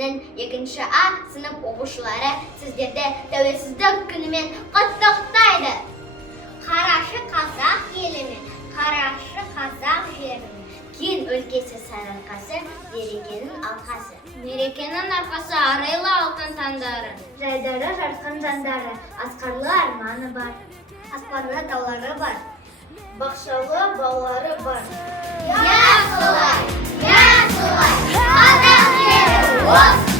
мектебінің 2 А сынып оқушылары сіздерді тәуелсіздік күнімен құттықтайды. Қарашы қазақ елімен, қарашы қазақ жерімен, Кен өлкесі сарыарқасы, берекенің алқасы. Мерекенің арқасы арайлы алтын таңдары. Жайдары жарқын жандары, асқарлы арманы бар. Аспанды таулары бар, бақшалы балалары бар. Я солай, қазақ жері,